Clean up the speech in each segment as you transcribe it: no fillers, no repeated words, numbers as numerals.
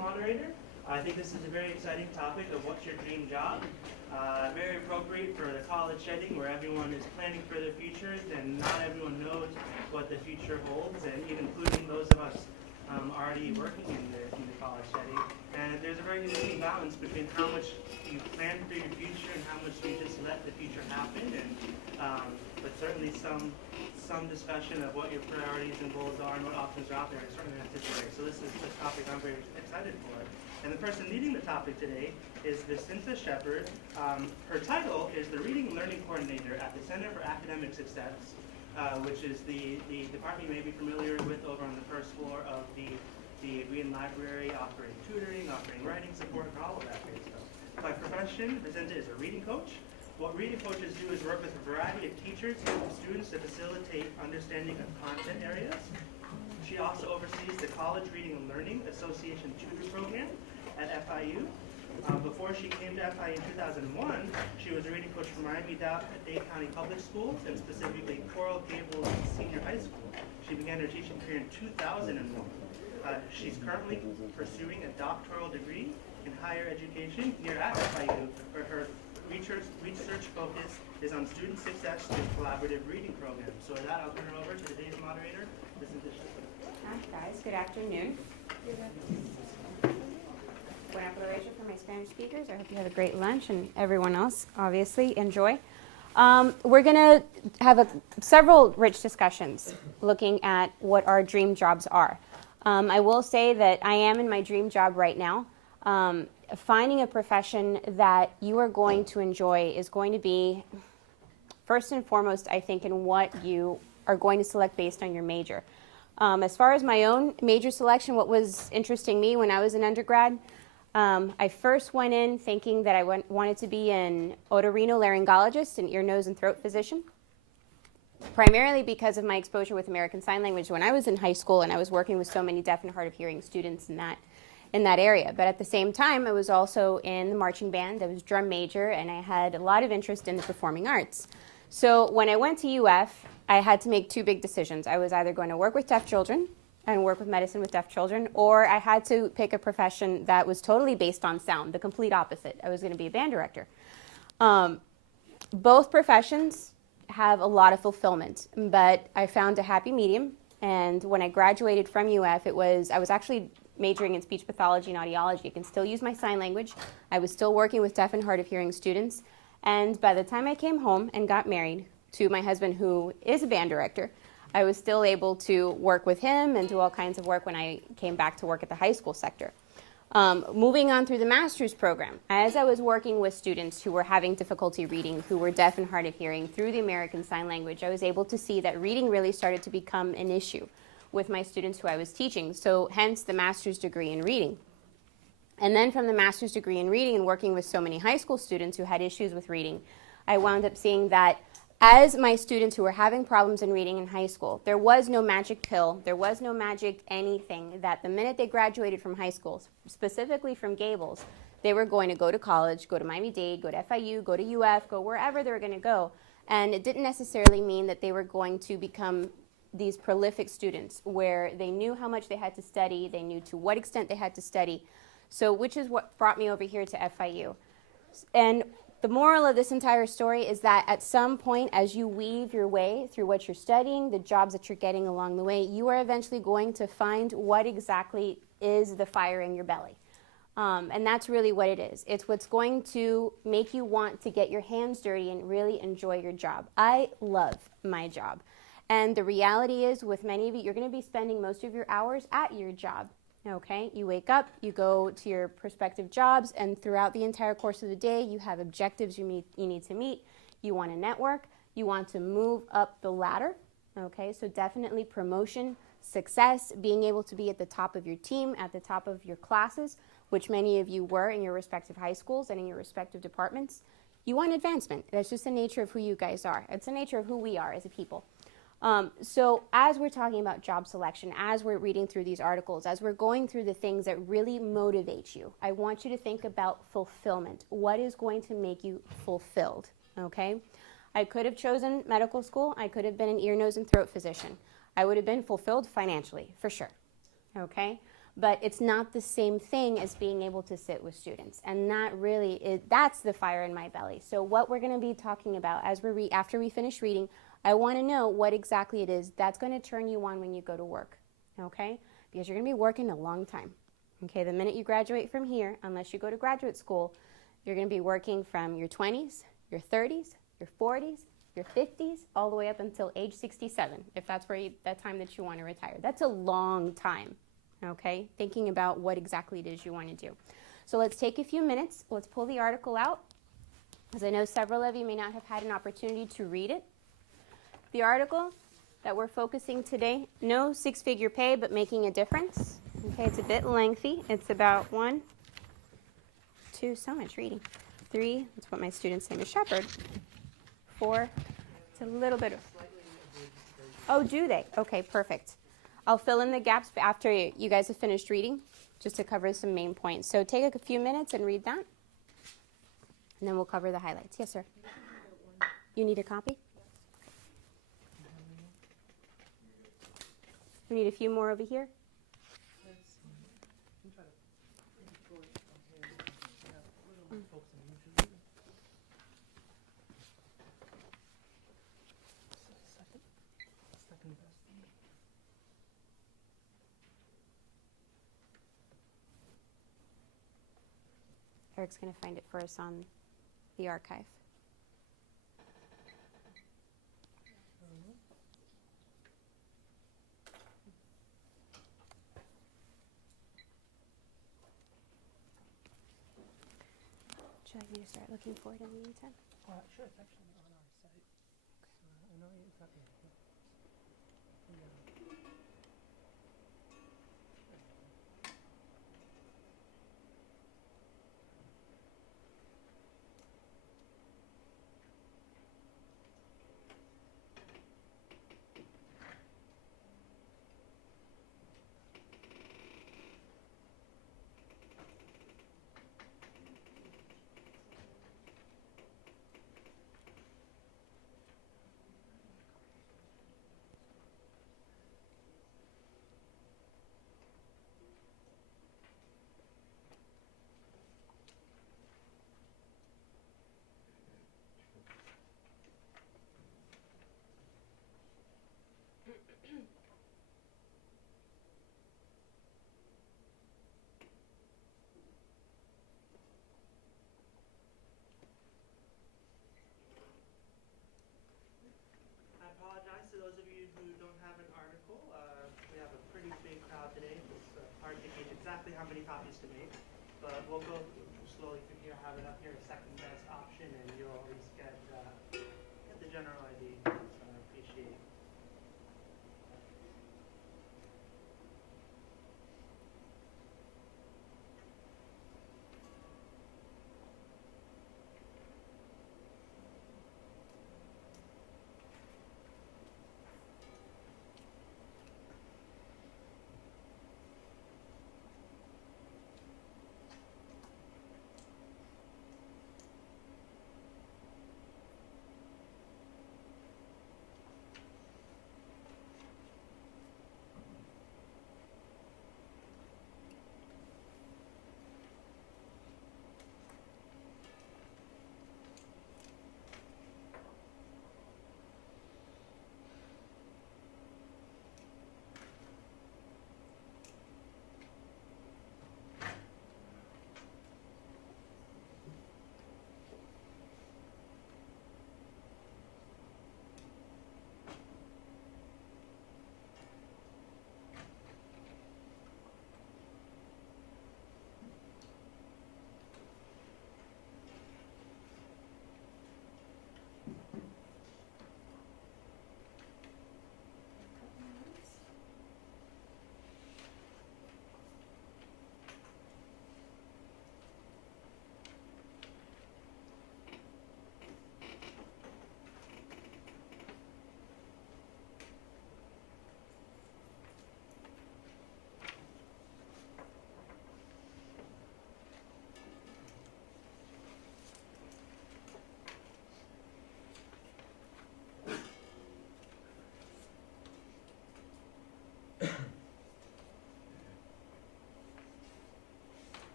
moderator. I think this is a very exciting topic of what's your dream job. Very appropriate for the college setting where everyone is planning for their futures and not everyone knows what the future holds, and even including those of us already working in the college setting. And there's a very interesting balance between how much you plan for your future and how much you just let the future happen. And but certainly some discussion of what your priorities and goals are and what options are out there is certainly necessary. So this is a topic I'm very excited for. And the person leading the topic today is Vicenta Shepard. Her title is the Reading and Learning Coordinator at the Center for Academic Success, which is the department you may be familiar with over on the first floor of the Green Library, offering tutoring, offering writing support, and all of that great stuff. By profession, Vicenta is a reading coach. What reading coaches do is work with a variety of teachers and students to facilitate understanding of content areas. She also oversees the College Reading and Learning Association tutor program at FIU. Before she came to FIU in 2001, she was a reading coach for Miami-Dade County Public Schools, and specifically Coral Gables Senior High School. She began her teaching career in 2001. She's currently pursuing a doctoral degree in higher education here at FIU, where her research focus is on student success through collaborative reading programs. So with that, I'll turn it over to today's moderator, Vicenta Shepard. Hi guys, good afternoon. Buena aprovechar for my Spanish speakers. I hope you have a great lunch, and everyone else, obviously, enjoy. We're going to have several rich discussions looking at what our dream jobs are. I will say that I am in my dream job right now. Finding a profession that you are going to enjoy is going to be, first and foremost, I think, in what you are going to select based on your major. As far as my own major selection, what was interesting me when I was an undergrad, I first went in thinking that I wanted to be an otorhinolaryngologist, an ear, nose, and throat physician, primarily because of my exposure with American Sign Language when I was in high school and I was working with so many deaf and hard of hearing students in that area. But at the same time, I was also in the marching band. I was drum major, and I had a lot of interest in the performing arts. So when I went to UF, I had to make two big decisions. I was either going to work with deaf children and work with medicine with deaf children, or I had to pick a profession that was totally based on sound, the complete opposite. I was going to be a band director. Both professions have a lot of fulfillment, but I found a happy medium. And when I graduated from UF, I was actually majoring in speech pathology and audiology. I can still use my sign language. I was still working with deaf and hard of hearing students. And by the time I came home and got married to my husband, who is a band director, I was still able to work with him and do all kinds of work when I came back to work at the high school sector. Moving on through the master's program, as I was working with students who were having difficulty reading, who were deaf and hard of hearing through the American Sign Language, I was able to see that reading really started to become an issue with my students who I was teaching, so hence the master's degree in reading. And then from the master's degree in reading and working with so many high school students who had issues with reading, I wound up seeing that as my students who were having problems in reading in high school, there was no magic pill, there was no magic anything, that the minute they graduated from high school, specifically from Gables, they were going to go to college, go to Miami-Dade, go to FIU, go to UF, go wherever they were going to go. And it didn't necessarily mean that they were going to become these prolific students where they knew how much they had to study, they knew to what extent they had to study. So which is what brought me over here to FIU. And the moral of this entire story is that at some point, as you weave your way through what you're studying, the jobs that you're getting along the way, you are eventually going to find what exactly is the fire in your belly. And that's really what it is. It's what's going to make you want to get your hands dirty and really enjoy your job. I love my job. And the reality is, with many of you, you're going to be spending most of your hours at your job. Okay, you wake up, you go to your prospective jobs, and throughout the entire course of the day, you have objectives you need to meet. You want to network, you want to move up the ladder. Okay, so definitely promotion, success, being able to be at the top of your team, at the top of your classes, which many of you were in your respective high schools and in your respective departments. You want advancement. That's just the nature of who you guys are. It's the nature of who we are as a people. So as we're talking about job selection, as we're reading through these articles, as we're going through the things that really motivate you, I want you to think about fulfillment. What is going to make you fulfilled, okay? I could have chosen medical school. I could have been an ear, nose, and throat physician. I would have been fulfilled financially, for sure, okay? but it's not the same thing as being able to sit with students. And that really is, that's the fire in my belly. So what we're going to be talking about as after we finish reading, I want to know what exactly it is that's going to turn you on when you go to work, okay? Because you're going to be working a long time, okay? The minute you graduate from here, unless you go to graduate school, you're going to be working from your 20s, your 30s, your 40s, your 50s, all the way up until age 67, if that's that time that you want to retire. That's a long time, okay? Thinking about what exactly it is you want to do. So let's take a few minutes. Let's pull the article out, as I know several of you may not have had an opportunity to read it. The article that we're focusing today, no six-figure pay, but making a difference. Okay, it's a bit lengthy. It's about 1, 2, so much reading. 3, that's what my student's name is, Shepard. 4, it's a little bit of, oh, do they? Okay, perfect. I'll fill in the gaps after you guys have finished reading, just to cover some main points. So take a few minutes and read that, and then we'll cover the highlights. Yes, sir? You need a copy? We need a few more over here. Eric's going to find it for us on the archive. Would you like me to start looking for it in the meantime? Sure, it's actually on our site. I know exactly. I apologize to those of you who don't have an article. We have a pretty big crowd today. It's hard to gauge exactly how many copies to make, but we'll go slowly through here. Have it up here, second best option, and you'll at least get the general idea. So I appreciate it.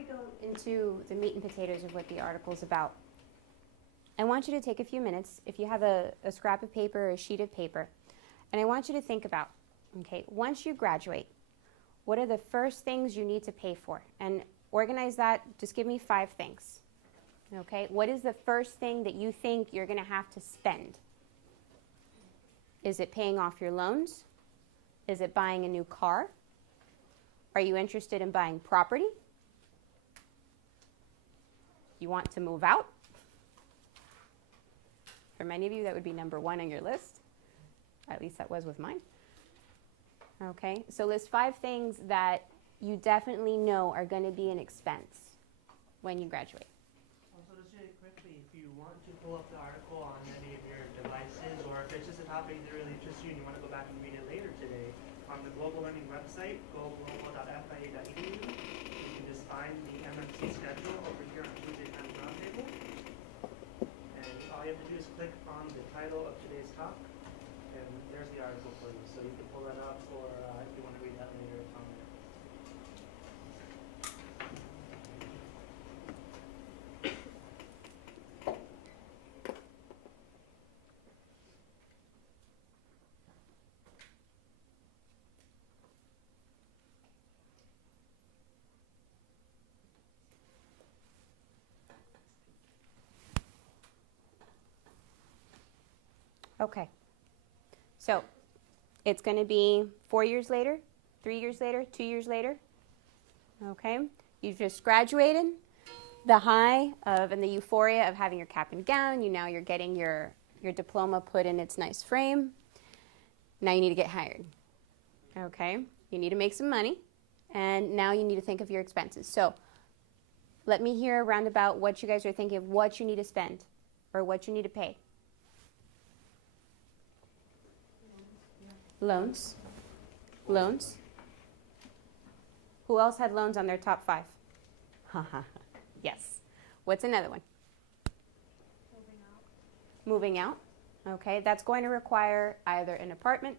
we go into the meat and potatoes of what the article is about, I want you to take a few minutes, if you have a scrap of paper or a sheet of paper, and I want you to think about, okay, once you graduate, what are the first things you need to pay for? And organize that, just give me 5 things. Okay, what is the first thing that you think you're going to have to spend? Is it paying off your loans? Is it buying a new car? Are you interested in buying property? You want to move out? For many of you, that would be number 1 on your list. At least that was with mine. Okay, so list 5 things that you definitely know are going to be an expense when you graduate. Also, just really quickly, if you want to pull up the article on any of your devices, or if it's just a topic that really interests you and you want to go back and read it later today, on the Global Learning website, goglobal.fia.edu, you can just find the MMC schedule over here on Tuesday Times Roundtable. And all you have to do is click on the title of today's talk, and there's the article for you. So you can pull that up, or if you want to read that later, it's on there. Okay, so it's going to be 4 years later, 3 years later, 2 years later. Okay, you've just graduated. The high of and the euphoria of having your cap and gown. You're getting your diploma put in its nice frame. Now you need to get hired. Okay, you need to make some money, and now you need to think of your expenses. So let me hear around about what you guys are thinking of what you need to spend or what you need to pay. Loans. Loans. Who else had loans on their top 5? Yes. What's another one? Moving out. Okay, that's going to require either an apartment,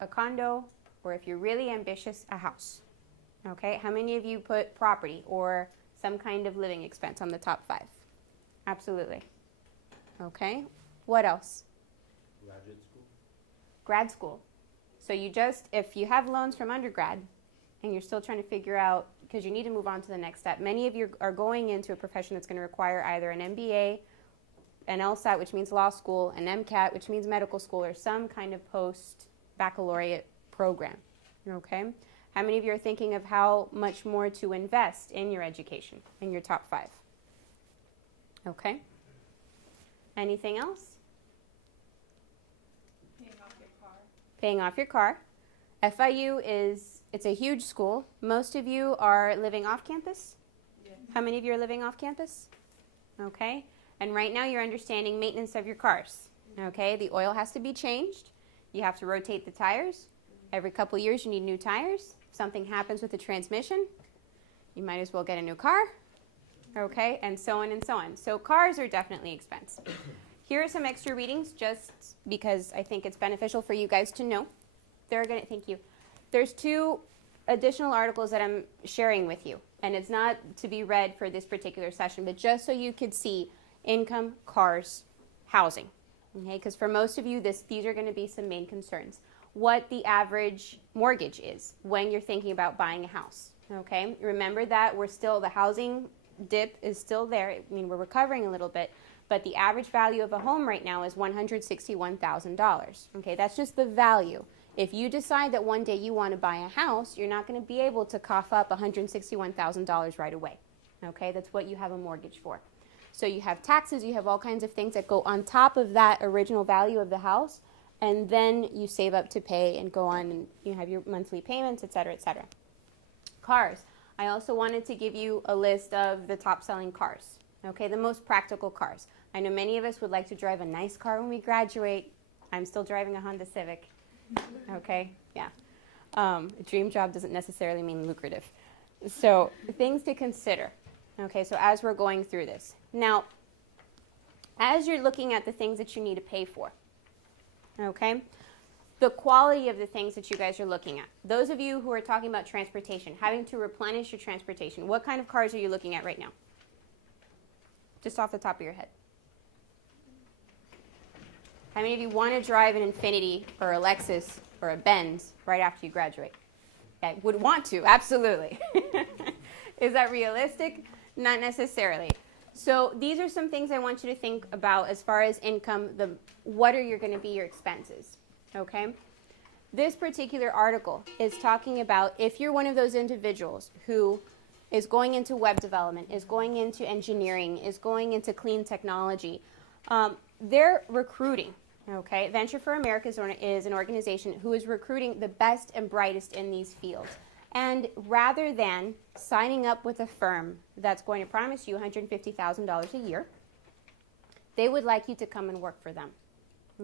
a condo, or if you're really ambitious, a house. Okay, how many of you put property or some kind of living expense on the top 5? Absolutely. Okay, what else? Graduate school. Grad school. So if you have loans from undergrad and you're still trying to figure out, because you need to move on to the next step, many of you are going into a profession that's going to require either an MBA, an LSAT, which means law school, an MCAT, which means medical school, or some kind of post-baccalaureate program. Okay? How many of you are thinking of how much more to invest in your education, in your top 5? Okay? Anything else? Paying off your car. FIU it's a huge school. Most of you are living off campus? Yeah. How many of you are living off campus? Okay. And right now you're understanding maintenance of your cars. Okay. The oil has to be changed. You have to rotate the tires. Every couple years you need new tires. If something happens with the transmission, you might as well get a new car. Okay. And so on and so on. So cars are definitely expensive. Here are some extra readings just because I think it's beneficial for you guys to know. Thank you. There's 2 additional articles that I'm sharing with you, and it's not to be read for this particular session, but just so you could see income, cars, housing. Okay, because for most of you, these are going to be some main concerns. What the average mortgage is when you're thinking about buying a house. Okay, remember that the housing dip is still there. I mean, we're recovering a little bit. But the average value of a home right now is $161,000. Okay, that's just the value. If you decide that one day you want to buy a house, you're not going to be able to cough up $161,000 right away. Okay, that's what you have a mortgage for. So you have taxes, you have all kinds of things that go on top of that original value of the house, and then you save up to pay and go on and you have your monthly payments, et cetera, et cetera. Cars. I also wanted to give you a list of the top selling cars. Okay, the most practical cars. I know many of us would like to drive a nice car when we graduate. I'm still driving a Honda Civic. Okay, yeah. A dream job doesn't necessarily mean lucrative. So things to consider. Okay, so as we're going through this. Now, as you're looking at the things that you need to pay for, okay, the quality of the things that you guys are looking at. Those of you who are talking about transportation, having to replenish your transportation, what kind of cars are you looking at right now? Just off the top of your head. How many of you want to drive an Infiniti or a Lexus or a Benz right after you graduate? Okay, would want to, absolutely. Is that realistic? Not necessarily. So these are some things I want you to think about as far as income, what are going to be your expenses, okay? This particular article is talking about if you're one of those individuals who is going into web development, is going into engineering, is going into clean technology, they're recruiting, okay? Venture for America is an organization who is recruiting the best and brightest in these fields. And rather than signing up with a firm that's going to promise you $150,000 a year, they would like you to come and work for them,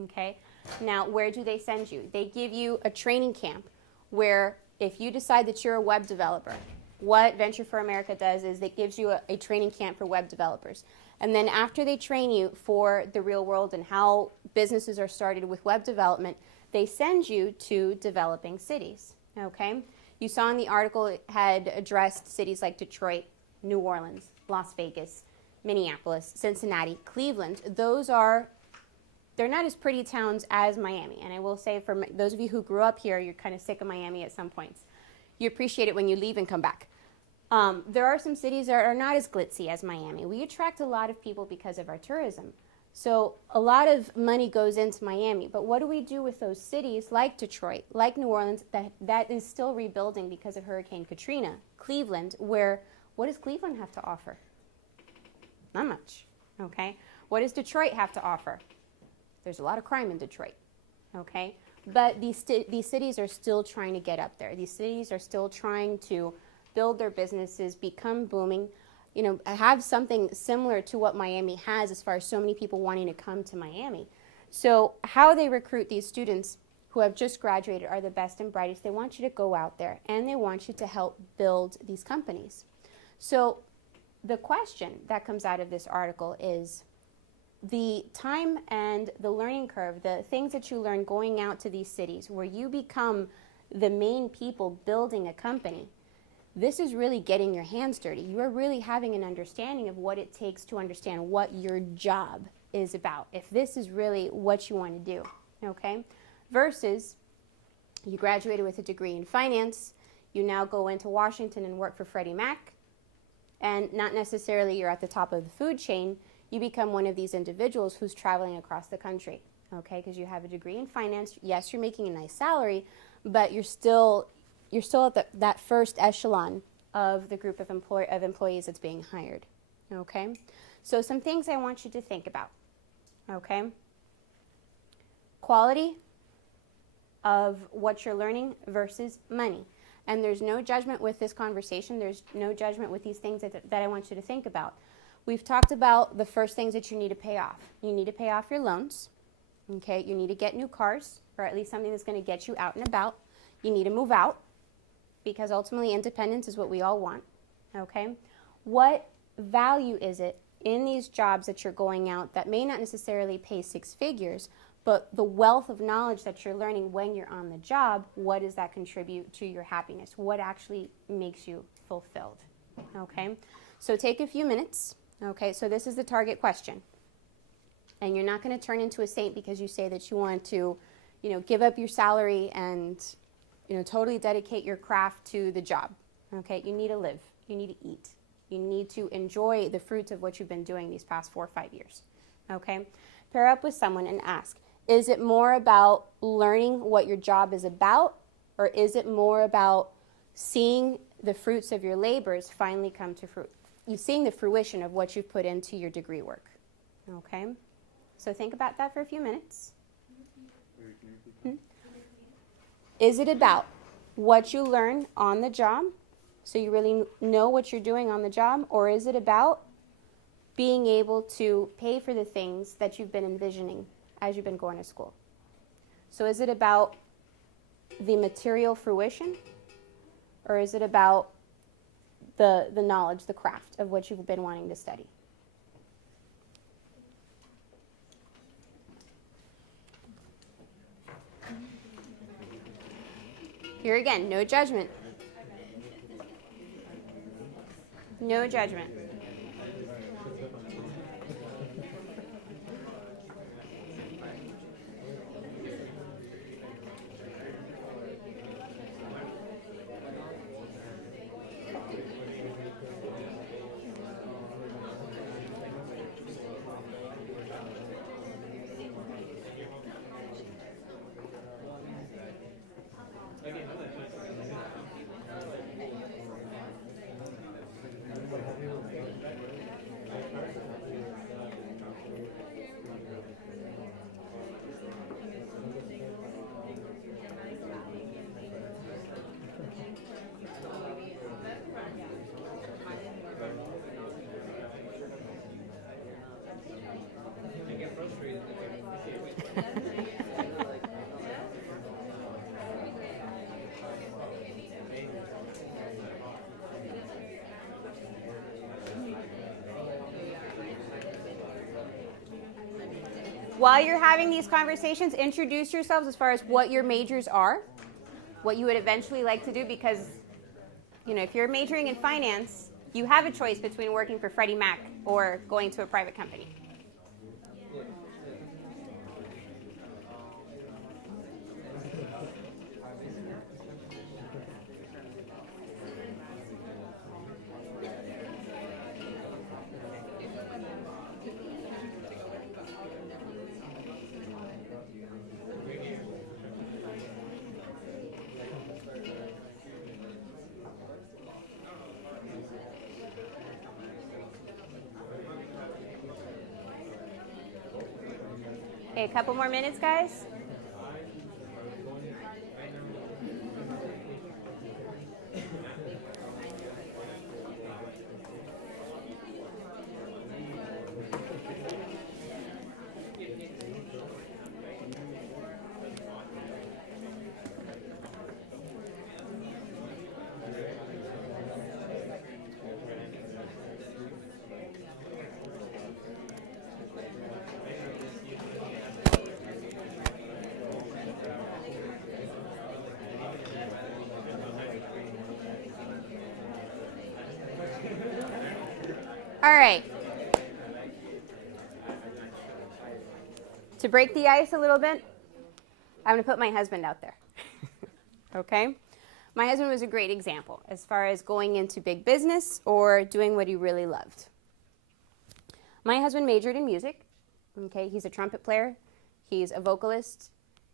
okay? Now, where do they send you? They give you a training camp where if you decide that you're a web developer, what Venture for America does is it gives you a training camp for web developers. And then after they train you for the real world and how businesses are started with web development, they send you to developing cities, okay? You saw in the article it had addressed cities like Detroit, New Orleans, Las Vegas, Minneapolis, Cincinnati, Cleveland. They're not as pretty towns as Miami. And I will say for those of you who grew up here, you're kind of sick of Miami at some points. You appreciate it when you leave and come back. There are some cities that are not as glitzy as Miami. We attract a lot of people because of our tourism. So a lot of money goes into Miami, but what do we do with those cities like Detroit, like New Orleans, that is still rebuilding because of Hurricane Katrina? Cleveland, what does Cleveland have to offer? Not much, okay? What does Detroit have to offer? There's a lot of crime in Detroit, okay? But these cities are still trying to get up there. These cities are still trying to build their businesses, become booming, have something similar to what Miami has as far as so many people wanting to come to Miami. So how they recruit these students who have just graduated are the best and brightest. They want you to go out there and they want you to help build these companies. So the question that comes out of this article is the time and the learning curve, the things that you learn going out to these cities where you become the main people building a company. This is really getting your hands dirty. You are really having an understanding of what it takes to understand what your job is about, if this is really what you want to do, okay? Versus you graduated with a degree in finance, you now go into Washington and work for Freddie Mac, and not necessarily you're at the top of the food chain, you become one of these individuals who's traveling across the country, okay? Because you have a degree in finance, yes, you're making a nice salary, but you're still at that first echelon of the group of employees that's being hired, okay? So some things I want you to think about, okay? Quality of what you're learning versus money. And there's no judgment with this conversation. There's no judgment with these things that I want you to think about. We've talked about the first things that you need to pay off. You need to pay off your loans, okay? You need to get new cars, or at least something that's going to get you out and about. You need to move out, because ultimately independence is what we all want, okay? What value is it in these jobs that you're going out that may not necessarily pay six figures, but the wealth of knowledge that you're learning when you're on the job, what does that contribute to your happiness? What actually makes you fulfilled, okay? So take a few minutes, okay? So this is the target question. And you're not gonna turn into a saint because you say that you want to, give up your salary and totally dedicate your craft to the job, okay? You need to live, you need to eat. You need to enjoy the fruits of what you've been doing these past 4 or 5 years, okay? Pair up with someone and ask, is it more about learning what your job is about, or is it more about seeing the fruits of your labors finally come to fruit? You're seeing the fruition of what you've put into your degree work, okay? So think about that for a few minutes. Is it about what you learn on the job, so you really know what you're doing on the job, or is it about being able to pay for the things that you've been envisioning as you've been going to school? So is it about the material fruition, or is it about the knowledge, the craft of what you've been wanting to study? Here again, no judgment. No judgment. While you're having these conversations, introduce yourselves as far as what your majors are, what you would eventually like to do, because if you're majoring in finance, you have a choice between working for Freddie Mac or going to a private company. Okay, a couple more minutes, guys. All right. To break the ice a little bit, I'm going to put my husband out there. Okay? My husband was a great example as far as going into big business or doing what he really loved. My husband majored in music. Okay? He's a trumpet player. He's a vocalist.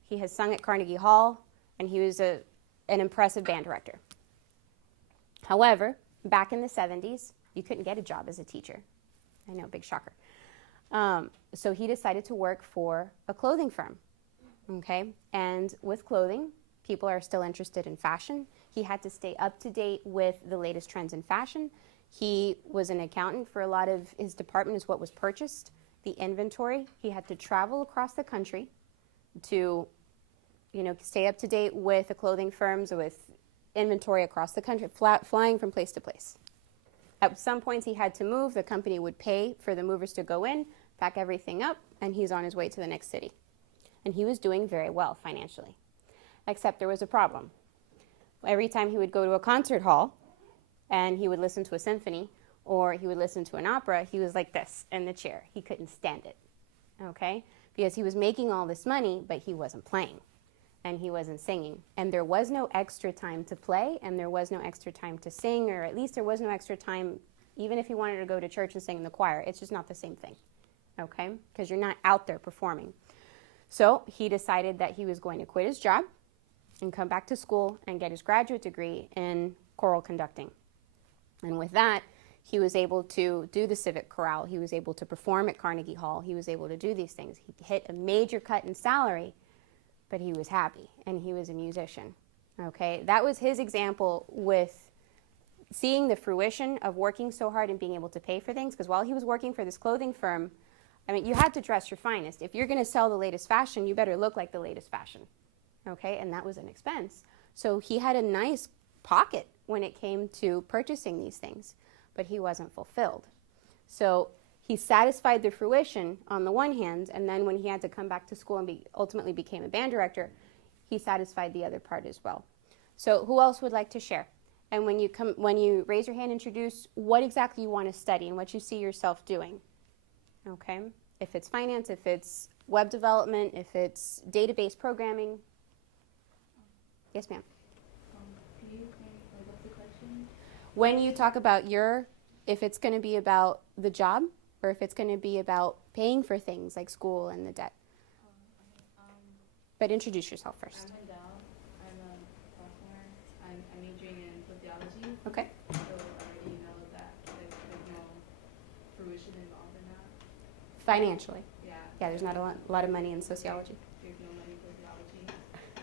He has sung at Carnegie Hall, and he was an impressive band director. However, back in the 70s, you couldn't get a job as a teacher. I know, big shocker. So he decided to work for a clothing firm, okay? And with clothing, people are still interested in fashion. He had to stay up to date with the latest trends in fashion. He was an accountant for a lot of his department is what was purchased, the inventory. He had to travel across the country to, stay up to date with the clothing firms, with inventory across the country, flying from place to place. At some points he had to move. The company would pay for the movers to go in, pack everything up, and he's on his way to the next city. And he was doing very well financially, except there was a problem. Every time he would go to a concert hall and he would listen to a symphony or he would listen to an opera, he was like this in the chair. He couldn't stand it, okay? Because he was making all this money, but he wasn't playing and he wasn't singing. And there was no extra time to play, and there was no extra time to sing, or at least there was no extra time, even if he wanted to go to church and sing in the choir. It's just not the same thing, okay? Because you're not out there performing. So he decided that he was going to quit his job and come back to school and get his graduate degree in choral conducting. And with that, he was able to do the civic chorale. He was able to perform at Carnegie Hall. He was able to do these things. He hit a major cut in salary, but he was happy, and he was a musician, okay? That was his example with seeing the fruition of working so hard and being able to pay for things, because while he was working for this clothing firm, you had to dress your finest. If you're going to sell the latest fashion, you better look like the latest fashion, okay? And that was an expense. So he had a nice pocket when it came to purchasing these things, but he wasn't fulfilled. So he satisfied the fruition on the one hand, and then when he had to come back to school and ultimately became a band director, he satisfied the other part as well. So who else would like to share? And when you raise your hand, introduce what exactly you want to study and what you see yourself doing. Okay? If it's finance, if it's web development, if it's database programming. Yes, ma'am. Can you what's the question? When you talk about if it's going to be about the job or if it's going to be about paying for things like school and the debt. But introduce yourself first. I'm Wendell. I'm a sophomore. I'm majoring in sociology. Okay. So I already know that there's no fruition involved in that. Financially. Yeah. Yeah, there's not a lot of money in sociology. There's no money in sociology.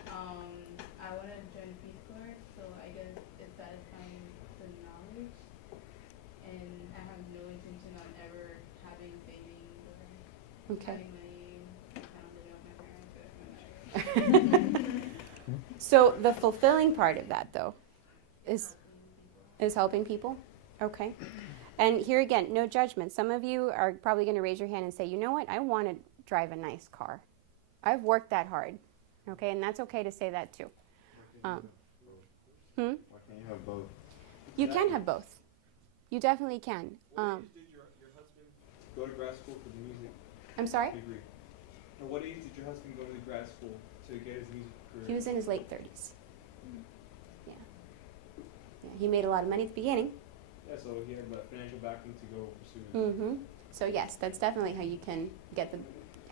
I want to join Peace Corps, so I guess it's satisfying the knowledge. And I have no intention on ever having savings or having money. I'm kind of living with my parents, but So the fulfilling part of that, though, is helping people. Okay. And here again, no judgment. Some of you are probably going to raise your hand and say, you know what, I want to drive a nice car. I've worked that hard. Okay, and that's okay to say that too. Why can't you have both? You can have both. You definitely can. What age did your husband go to grad school for the music I'm sorry? degree? At what age did your husband go to the grad school to get his music career? He was in his late 30s. Yeah. He made a lot of money at the beginning. Yeah, so he had the financial backing to go pursue it. Mm-hmm. So yes, that's definitely how you can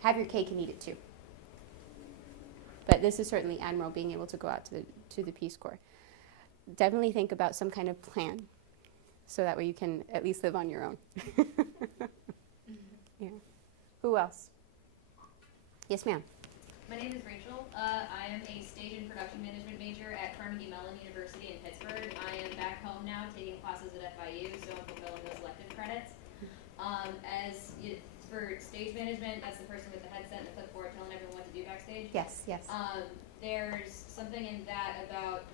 have your cake and eat it too. But this is certainly admirable, being able to go out to the Peace Corps. Definitely think about some kind of plan, so that way you can at least live on your own. Yeah. Who else? Yes, ma'am. My name is Rachel. I am a stage and production management major at Carnegie Mellon University in Pittsburgh. I am back home now taking classes at FIU, so I'm fulfilling those elective credits. For stage management, that's the person with the headset and the clipboard telling everyone what to do backstage. Yes, yes. There's something in that about,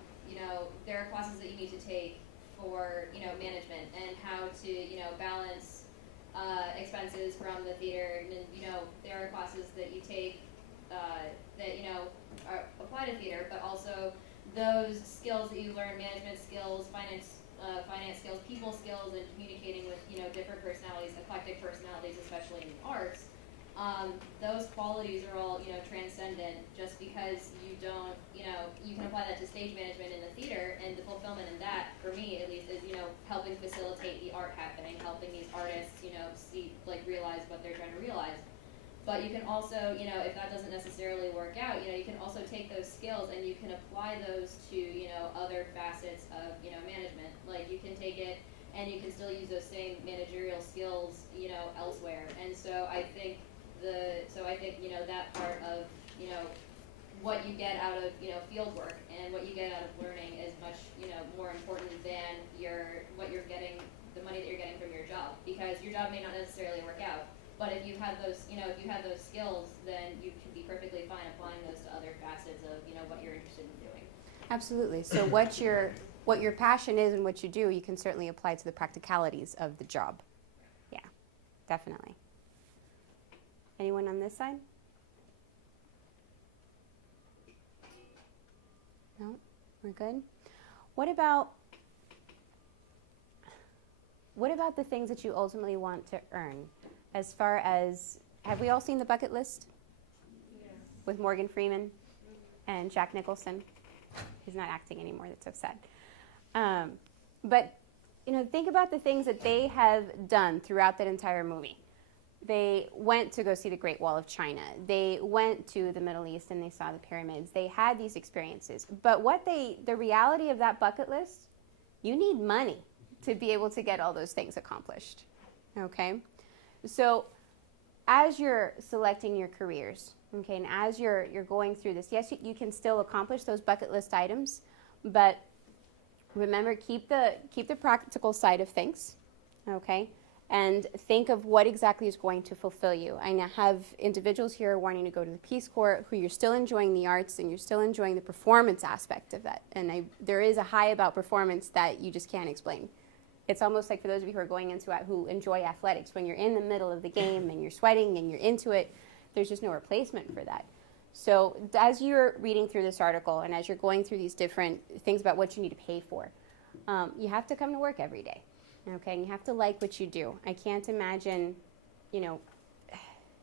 there are classes that you need to take for, management and how to, balance expenses from the theater. And, there are classes that you take that, apply to theater, but also those skills that you learn, management skills, finance skills, people skills, and communicating with, different personalities, eclectic personalities, especially in the arts. Those qualities are all, transcendent just because you don't, you can apply that to stage management in the theater, and the fulfillment in that, for me at least, is, helping facilitate the art happening, helping these artists, realize what they're trying to realize. But you can also, if that doesn't necessarily work out, you can also take those skills and you can apply those to, other facets of, management. Like you can take it and you can still use those same managerial skills, elsewhere. And so I think that part of, what you get out of, field work and what you get out of learning is much, more important than what you're getting, the money that you're getting from your job, because your job may not necessarily work out. But if you have those, those skills, then you can be perfectly fine applying those to other facets of, what you're interested in doing. Absolutely. So what your passion is and what you do, you can certainly apply to the practicalities of the job. Yeah, definitely. Anyone on this side? No? We're good? What about the things that you ultimately want to earn? As far as, have we all seen the bucket list? Yeah. With Morgan Freeman and Jack Nicholson? He's not acting anymore, that's so sad. But, think about the things that they have done throughout that entire movie. They went to go see the Great Wall of China. They went to the Middle East and they saw the pyramids. They had these experiences. But the reality of that bucket list, you need money to be able to get all those things accomplished, okay? So as you're selecting your careers, okay, and as you're going through this, yes, you can still accomplish those bucket list items, but remember, keep the practical side of things, okay, and think of what exactly is going to fulfill you. I now have individuals here wanting to go to the Peace Corps who you're still enjoying the arts and you're still enjoying the performance aspect of that, and there is a high about performance that you just can't explain. It's almost like for those of you who are going into it, who enjoy athletics, when you're in the middle of the game and you're sweating and you're into it, there's just no replacement for that. So as you're reading through this article and as you're going through these different things about what you need to pay for, you have to come to work every day, okay? And you have to like what you do. I can't imagine, you know,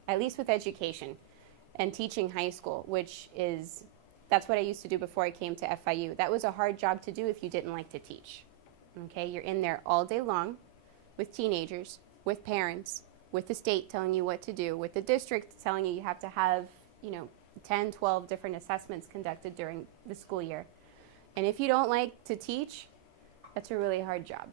at least with education and teaching high school, that's what I used to do before I came to FIU. That was a hard job to do if you didn't like to teach, okay? You're in there all day long with teenagers, with parents, with the state telling you what to do, with the district telling you have to have, 10, 12 different assessments conducted during the school year. And if you don't like to teach, that's a really hard job,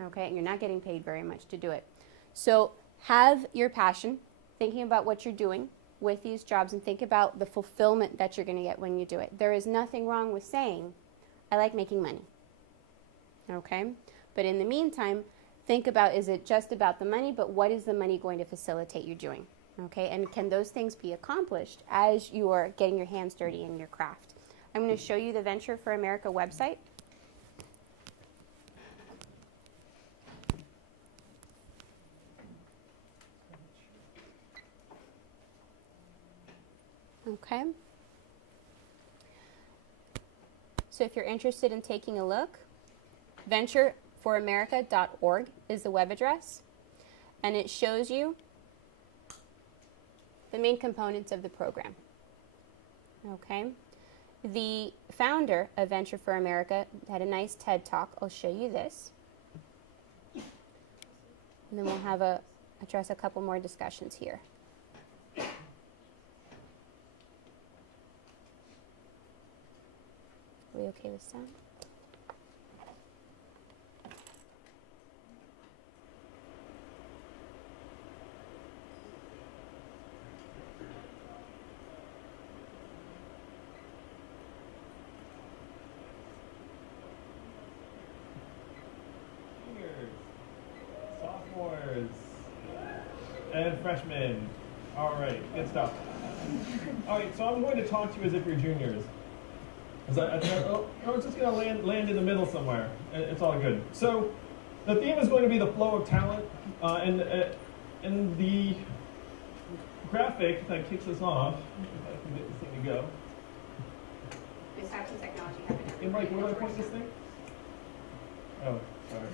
okay? And you're not getting paid very much to do it. So have your passion, thinking about what you're doing with these jobs, and think about the fulfillment that you're going to get when you do it. There is nothing wrong with saying, I like making money, okay? But in the meantime, think about, is it just about the money, but what is the money going to facilitate you doing? Okay, and can those things be accomplished as you are getting your hands dirty in your craft? I'm going to show you the Venture for America website. Okay. So if you're interested in taking a look, ventureforamerica.org is the web address, and it shows you the main components of the program. Okay. The founder of Venture for America had a nice TED Talk. I'll show you this. And then we'll address a couple more discussions here. Are we okay with sound? And freshmen. All right, good stuff. All right, so I'm going to talk to you as if you're juniors. I was just going to land in the middle somewhere. It's all good. So the theme is going to be the flow of talent, and the graphic that kicks us off, if I can get this thing to go. Just have some technology happening. And Mike, where do I point this thing? Oh, sorry.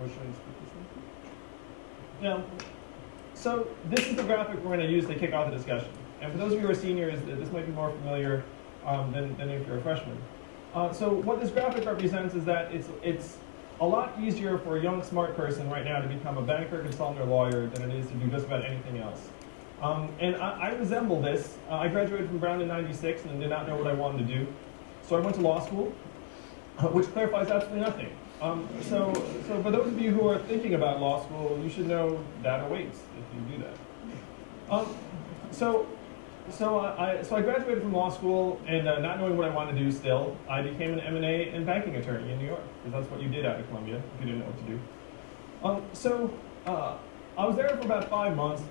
Or should I split this thing? Now, so this is the graphic we're going to use to kick off the discussion. And for those of you who are seniors, this might be more familiar than if you're a freshman. So what this graphic represents is that it's a lot easier for a young, smart person right now to become a banker, consultant, or lawyer than it is to do just about anything else. And I resemble this. I graduated from Brown in '96 and did not know what I wanted to do. So I went to law school, which clarifies absolutely nothing. So for those of you who are thinking about law school, you should know that awaits if you do that. So I graduated from law school, and not knowing what I wanted to do still, I became an M&A and banking attorney in New York, because that's what you did out of Columbia if you didn't know what to do. I was there for about 5 months,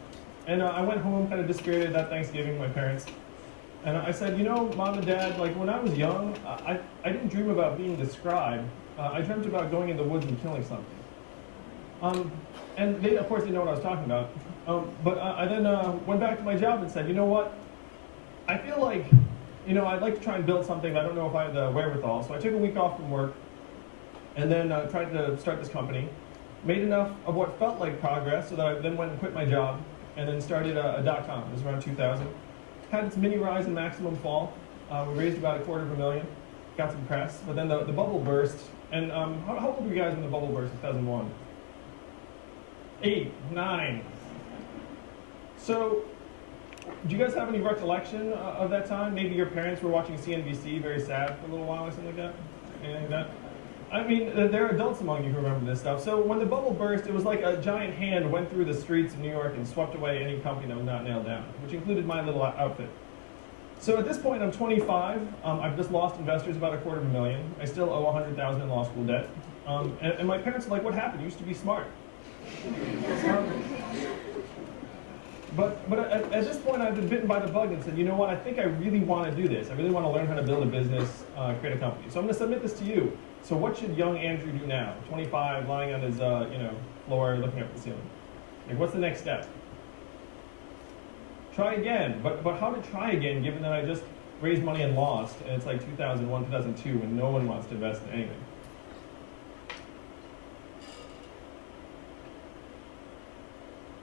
and I went home kind of dispirited that Thanksgiving with my parents. And I said, Mom and Dad, like when I was young, I didn't dream about being the scribe. I dreamt about going in the woods and killing something. And they, of course, didn't know what I was talking about. But I then went back to my job and said, you know what? I feel like, I'd like to try and build something, but I don't know if I have the wherewithal. So I took a week off from work and then tried to start this company. Made enough of what felt like progress so that I then went and quit my job and then started a .com. It was around 2000. Had its mini rise and maximum fall. We raised about $250,000, got some press, but then the bubble burst. And how old were you guys when the bubble burst in 2001? 8, 9. So, do you guys have any recollection of that time? Maybe your parents were watching CNBC, very sad for a little while or something like that? Anything like that? I mean, there are adults among you who remember this stuff. So when the bubble burst, it was like a giant hand went through the streets of New York and swept away any company that was not nailed down, which included my little outfit. So at this point, I'm 25. I've just lost investors about $250,000. I still owe $100,000 in law school debt. And my parents are like, what happened? You used to be smart. But at this point, I've been bitten by the bug and said, you know what? I think I really want to do this. I really want to learn how to build a business, create a company. So I'm going to submit this to you. So what should young Andrew do now? 25, lying on his floor, looking up at the ceiling. Like, what's the next step? try again. But how to try again given that I just raised money and lost, and it's like 2001, 2002, and no one wants to invest in anything.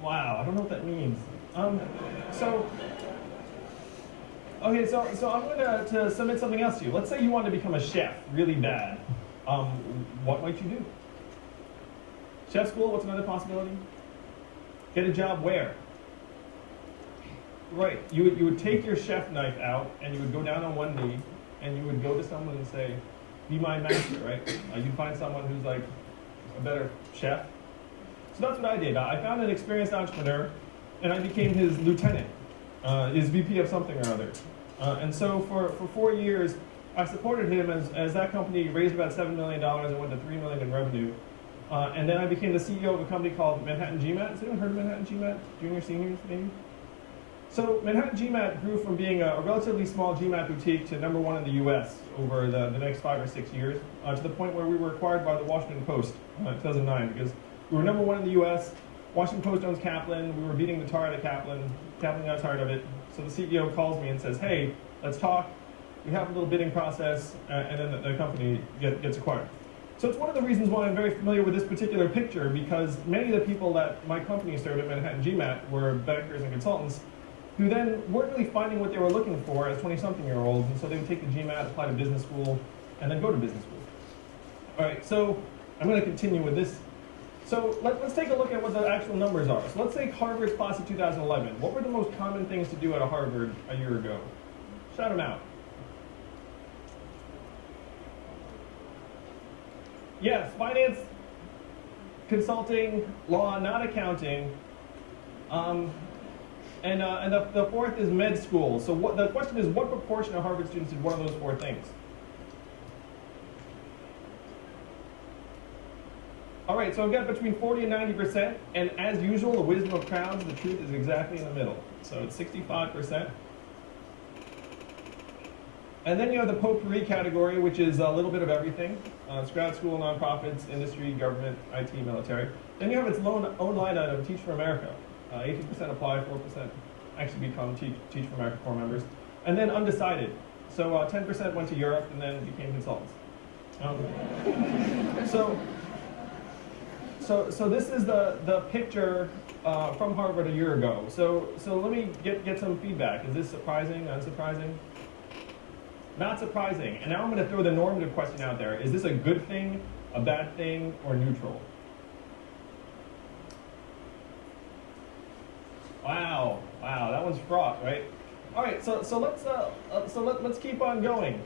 Wow, I don't know what that means. Okay, so I'm going to submit something else to you. Let's say you want to become a chef really bad. What might you do? Chef school, what's another possibility? Get a job where? Right, you would take your chef knife out and you would go down on one knee and you would go to someone and say, be my master, right? You'd find someone who's like a better chef. So that's what I did. I found an experienced entrepreneur and I became his lieutenant, his VP of something or other. And so for 4 years, I supported him as that company raised about $7 million and went to $3 million in revenue. And then I became the CEO of a company called Manhattan GMAT. Has anyone heard of Manhattan GMAT? Junior, seniors, maybe? So Manhattan GMAT grew from being a relatively small GMAT boutique to #1 in the US over the next 5 or 6 years, to the point where we were acquired by the Washington Post in 2009, because we were #1 in the US, Washington Post owns Kaplan, we were beating the tar out of Kaplan, Kaplan got tired of it, so the CEO calls me and says, hey, let's talk, we have a little bidding process, and then the company gets acquired. So it's one of the reasons why I'm very familiar with this particular picture, because many of the people that my company served at Manhattan GMAT were bankers and consultants who then weren't really finding what they were looking for as 20-something-year-olds, and so they would take the GMAT, apply to business school, and then go to business school. All right, so I'm going to continue with this. So let's take a look at what the actual numbers are. So let's take Harvard's class of 2011. What were the most common things to do at a Harvard a year ago? Shout them out. Yes, finance, consulting, law, not accounting. And the fourth is med school. So the question is, what proportion of Harvard students did one of those 4 things? All right, so I've got between 40 and 90%, and as usual, the wisdom of crowds, the truth is exactly in the middle. So it's 65%. And then you have the potpourri category, which is a little bit of everything. It's grad school, nonprofits, industry, government, IT, military. Then you have its own line item, Teach for America. 18% apply, 4% actually become Teach for America core members. And then undecided. So 10% went to Europe and then became consultants. So this is the picture from Harvard a year ago. So let me get some feedback. Is this surprising, unsurprising? Not surprising. And now I'm going to throw the normative question out there. Is this a good thing, a bad thing, or neutral? Wow, that one's fraught, right? All right, so let's keep on going.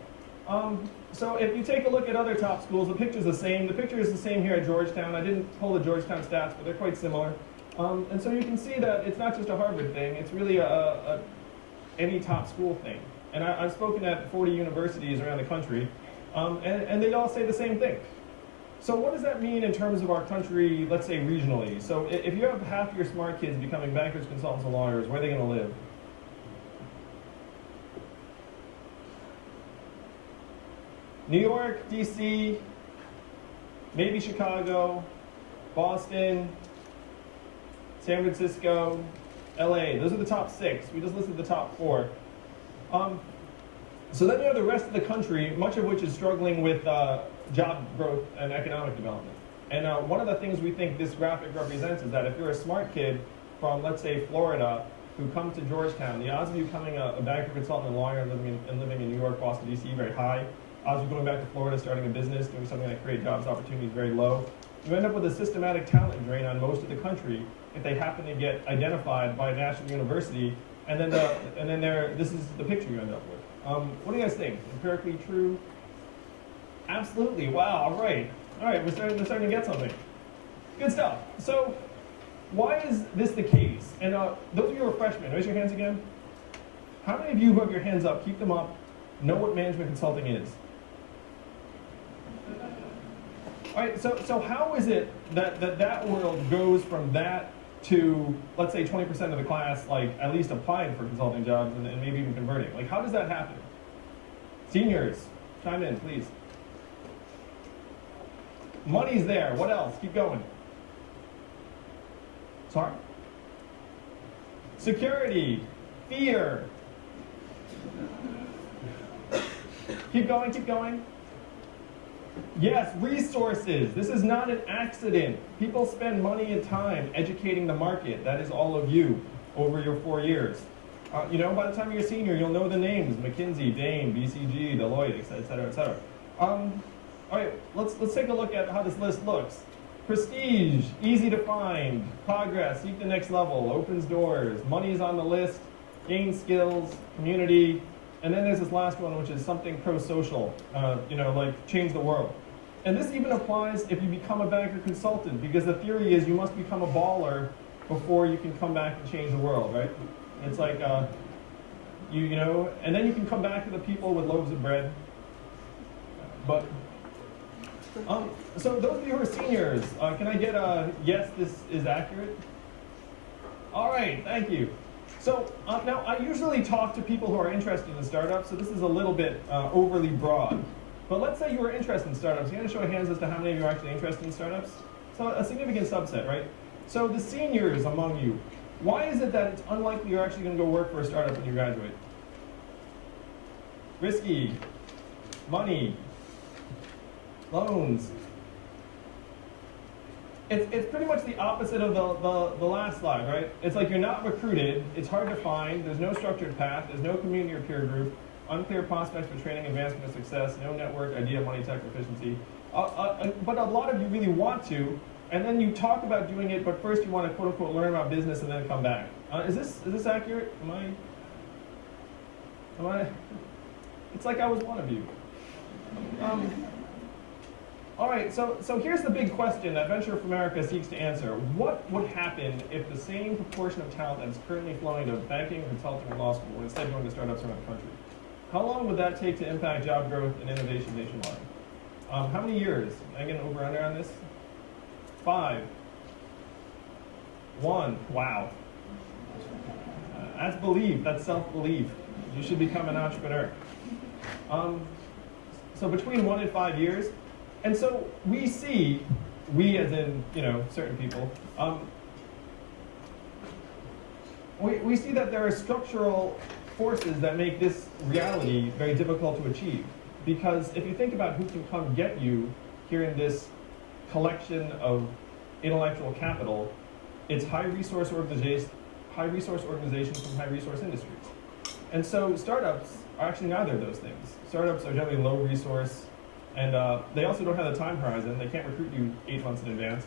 So if you take a look at other top schools, the picture's the same. The picture is the same here at Georgetown. I didn't pull the Georgetown stats, but they're quite similar. And so you can see that it's not just a Harvard thing. It's really any top school thing. And I've spoken at 40 universities around the country, and they all say the same thing. So what does that mean in terms of our country, let's say regionally? So if you have half your smart kids becoming bankers, consultants, and lawyers, where are they going to live? New York, DC, maybe Chicago, Boston, San Francisco, LA. Those are the top 6. We just listed the top 4. So then you have the rest of the country, much of which is struggling with job growth and economic development. And one of the things we think this graphic represents is that if you're a smart kid from, let's say, Florida, who comes to Georgetown, the odds of you becoming a banker, consultant, and lawyer and living in New York, Boston, DC, very high. Odds of going back to Florida, starting a business, doing something that creates jobs opportunities, very low. You end up with a systematic talent drain on most of the country if they happen to get identified by a national university, and then this is the picture you end up with. What do you guys think? Empirically true? Absolutely. Wow. All right. We're starting to get something. Good stuff. So, why is this the case? And those of you who are freshmen, raise your hands again. How many of you who have your hands up, keep them up, know what management consulting is? All right. So how is it that world goes from that to, let's say, 20% of the class, like, at least applying for consulting jobs and maybe even converting? Like, how does that happen? Seniors, chime in, please. Money's there. What else? Keep going. Sorry? Security, Fear. Keep going, keep going. Yes, resources. This is not an accident. People spend money and time educating the market. That is all of you over your 4 years. You know, by the time you're a senior, you'll know the names: McKinsey, Bain, BCG, Deloitte, et cetera, et cetera. All right, let's take a look at how this list looks. Prestige, easy to find. Progress, seek the next level, opens doors. Money is on the list. Gain skills, community. And then there's this last one, which is something pro-social, you know, like change the world. And this even applies if you become a banker consultant, because the theory is you must become a baller before you can come back and change the world, right? It's like, you know, and then you can come back to the people with loaves of bread. But, so those of you who are seniors, can I get a yes, this is accurate? All right, thank you. So now I usually talk to people who are interested in startups, so this is a little bit overly broad. But let's say you are interested in startups. You want to show of hands as to how many of you are actually interested in startups? So a significant subset, right? So the seniors among you, why is it that it's unlikely you're actually going to go work for a startup when you graduate? Risky, money, loans. It's pretty much the opposite of the last slide, right? It's like you're not recruited, it's hard to find, there's no structured path, there's no community or peer group, unclear prospects for training, advancement, or success, no network, idea, money, tech, efficiency. But a lot of you really want to, and then you talk about doing it, but first you want to quote unquote learn about business and then come back. Is this accurate? Am I? It's like I was one of you. All right, so here's the big question that Venture for America seeks to answer. What would happen if the same proportion of talent that's currently flowing to banking, consulting, and law school were instead going to startups around the country? How long would that take to impact job growth and innovation nationwide? How many years? Can I get an over-under on this? 5. 1. Wow. That's belief. That's self-belief. You should become an entrepreneur. So between 1 and 5 years. And so we see, we as in, you know, certain people, we see that there are structural forces that make this reality very difficult to achieve. Because if you think about who can come get you here in this collection of intellectual capital, it's high resource organizations from high resource industries. And so startups are actually neither of those things. Startups are generally low resource, and they also don't have the time horizon. They can't recruit you 8 months in advance.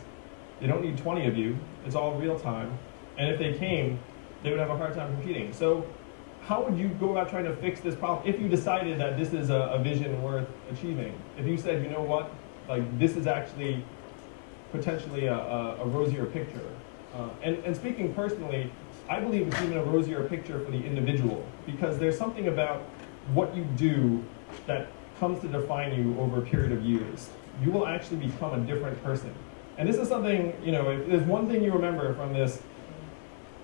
They don't need 20 of you. It's all real time. And if they came, they would have a hard time competing. So how would you go about trying to fix this problem if you decided that this is a vision worth achieving? If you said, you know what, like this is actually potentially a rosier picture. And speaking personally, I believe it's even a rosier picture for the individual, because there's something about what you do that comes to define you over a period of years. You will actually become a different person. And this is something, you know, if there's one thing you remember from this,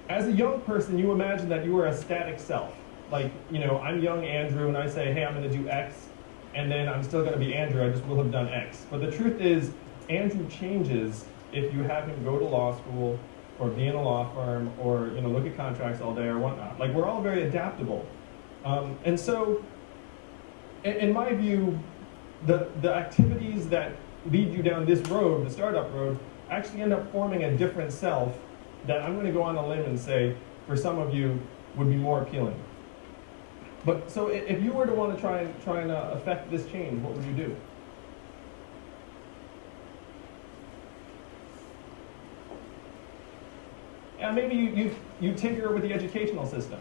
as a young person, you imagine that you are a static self. Like, you know, I'm young Andrew and I say, hey, I'm gonna do X, and then I'm still gonna be Andrew, I just will have done X. But the truth is, Andrew changes if you have him go to law school or be in a law firm or, you know, look at contracts all day or whatnot. Like, we're all very adaptable. And so, in my view, the activities that lead you down this road, the startup road, actually end up forming a different self that I'm going to go on a limb and say, for some of you, would be more appealing. But so if you were to want to try and affect this change, what would you do? Yeah, maybe you tinker with the educational system.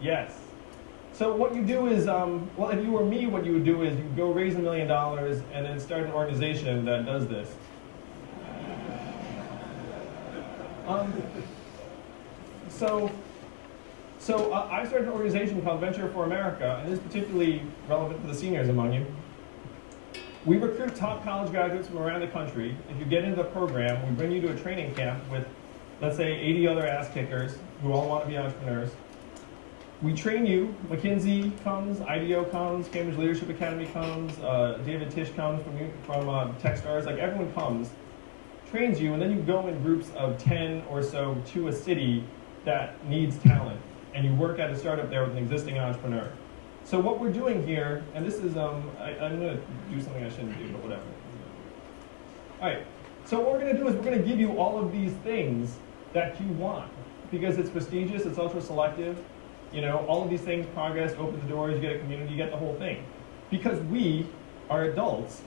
Yes. So what you do is, well, if you were me, what you would do is you go raise $1 million and then start an organization that does this. So I started an organization called Venture for America, and this is particularly relevant to the seniors among you. We recruit top college graduates from around the country. If you get into the program, we bring you to a training camp with, let's say, 80 other ass kickers who all want to be entrepreneurs. We train you. McKinsey comes, IDEO comes, Cambridge Leadership Academy comes, David Tisch comes from Techstars. Like everyone comes, trains you, and then you go in groups of 10 or so to a city that needs talent, and you work at a startup there with an existing entrepreneur. So what we're doing here, and this is, I'm going to do something I shouldn't do, but whatever. All right, so what we're going to do is we're going to give you all of these things that you want, because it's prestigious, it's ultra selective, you know, all of these things, progress, opens the doors, you get a community, you get the whole thing. Because we are adults,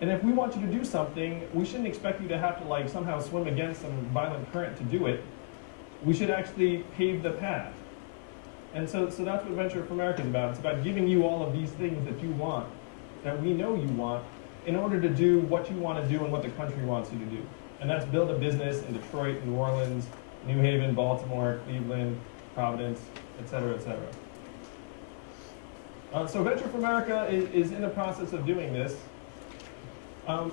and if we want you to do something, we shouldn't expect you to have to like somehow swim against some violent current to do it. We should actually pave the path. And so that's what Venture for America is about. It's about giving you all of these things that you want, that we know you want, in order to do what you want to do and what the country wants you to do. And that's build a business in Detroit, New Orleans, New Haven, Baltimore, Cleveland, Providence, et cetera, et cetera. So Venture for America is in the process of doing this.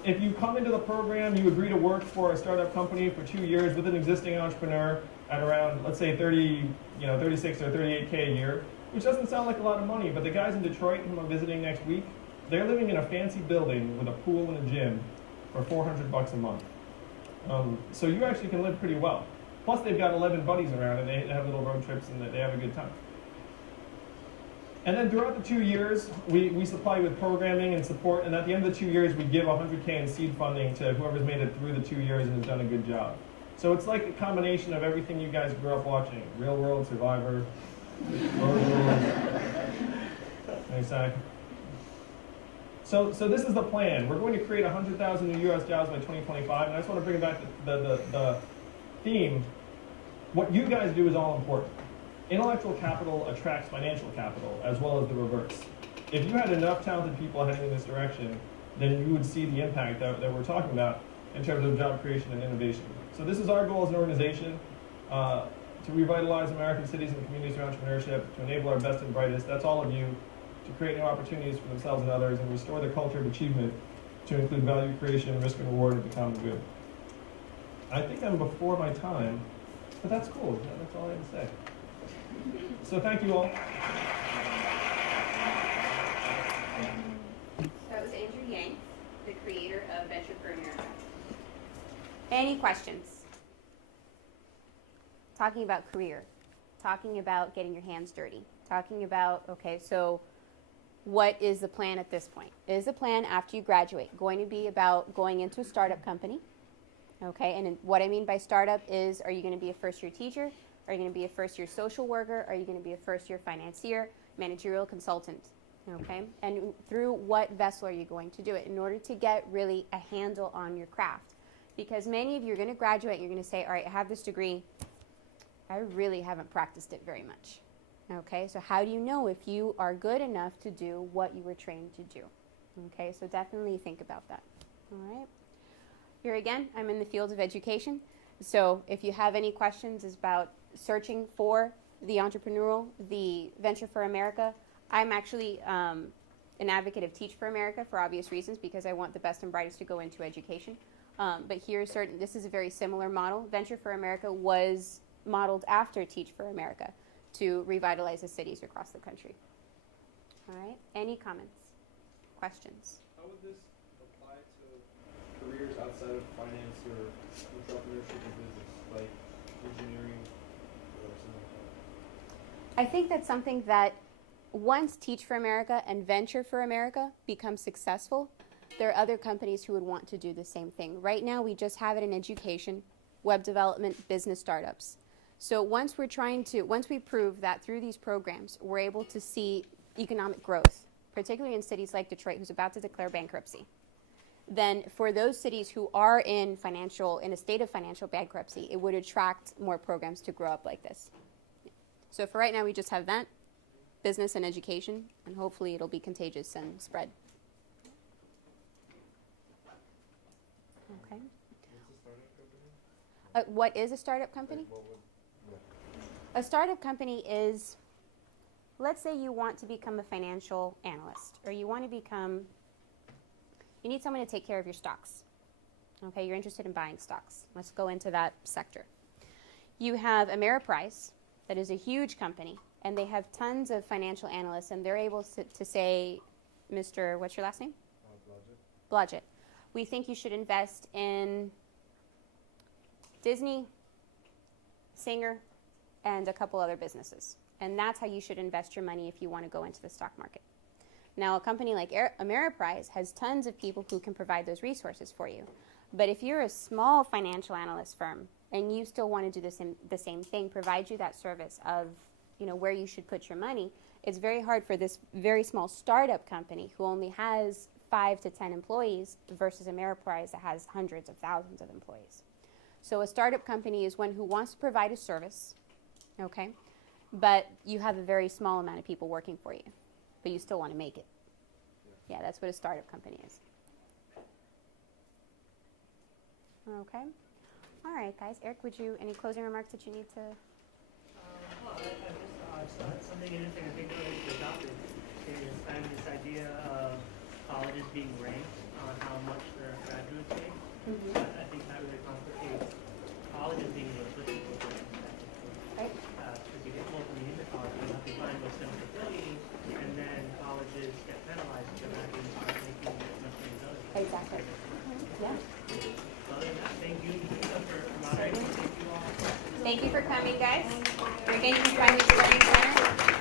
If you come into the program, you agree to work for a startup company for 2 years with an existing entrepreneur at around, let's say, 36 or 38K a year, which doesn't sound like a lot of money, but the guys in Detroit whom I'm visiting next week, they're living in a fancy building with a pool and a gym for $400 a month. So you actually can live pretty well. Plus, they've got 11 buddies around, and they have little road trips, and they have a good time. And then throughout the 2 years, we supply you with programming and support, and at the end of the 2 years, we give $100K in seed funding to whoever's made it through the 2 years and has done a good job. So it's like a combination of everything you guys grew up watching: Real World, Survivor, Exactly. So this is the plan. We're going to create 100,000 new U.S. jobs by 2025, and I just want to bring back the theme. What you guys do is all important. Intellectual capital attracts financial capital, as well as the reverse. If you had enough talented people heading in this direction, then you would see the impact that we're talking about in terms of job creation and innovation. So this is our goal as an organization, to revitalize American cities and communities through entrepreneurship, to enable our best and brightest, that's all of you, to create new opportunities for themselves and others, and restore the culture of achievement to include value creation, risk and reward, and the common good. I think I'm before my time, but that's cool. That's all I have to say. So thank you all. That was Andrew Yang, the creator of Venture for America. Any questions? Talking about career, talking about getting your hands dirty, talking about, okay, so what is the plan at this point? Is the plan after you graduate going to be about going into a startup company? Okay, and what I mean by startup is, are you going to be a first-year teacher? Are you going to be a first-year social worker? Are you going to be a first-year financier, managerial consultant? Okay, and through what vessel are you going to do it in order to get really a handle on your craft? Because many of you are going to graduate, you're going to say, all right, I have this degree. I really haven't practiced it very much. Okay, so how do you know if you are good enough to do what you were trained to do? Okay, so definitely think about that. All right. Here again, I'm in the field of education. So if you have any questions about searching for the entrepreneurial, the Venture for America, I'm actually an advocate of Teach for America for obvious reasons, because I want the best and brightest to go into education. But this is a very similar model. Venture for America was modeled after Teach for America to revitalize the cities across the country. All right, any comments, questions? How would this apply to careers outside of finance or entrepreneurship and business, like engineering or something like that? I think that's something that once Teach for America and Venture for America become successful, there are other companies who would want to do the same thing. Right now, we just have it in education, web development, business startups. So once we prove that through these programs, we're able to see economic growth, particularly in cities like Detroit, who's about to declare bankruptcy, then for those cities who are in a state of financial bankruptcy, it would attract more programs to grow up like this. So for right now, we just have that, business and education, and hopefully it'll be contagious and spread. Okay. What is a startup company? A startup company is, let's say you want to become a financial analyst, or you need someone to take care of your stocks. Okay, you're interested in buying stocks. Let's go into that sector. You have Ameriprise, that is a huge company, and they have tons of financial analysts, and they're able to say, Mr. What's your last name? Blodgett. We think you should invest in Disney, Singer, and a couple other businesses. And that's how you should invest your money if you want to go into the stock market. Now, a company like Ameriprise has tons of people who can provide those resources for you. But if you're a small financial analyst firm and you still want to do the same thing, provide you that service of, you know, where you should put your money, it's very hard for this very small startup company who only has 5 to 10 employees versus Ameriprise that has hundreds of thousands of employees. So a startup company is one who wants to provide a service, okay, but you have a very small amount of people working for you, but you still want to make it. Yeah, that's what a startup company is. Okay. All right, guys. Eric, any closing remarks that you need to? Well, I just thought something interesting I think related to the topic is kind of this idea of colleges being ranked on how much their graduates make. I think that really complicates colleges being able to put people in perspective. Right. Because you get pulled from the into college, you have to find those stem facilities, and then colleges get penalized because they're not going to start making as much money as others. Exactly. Yeah. So other than that, thank you for moderating. Thank you all. Thank you for coming, guys. We're getting finally starting center.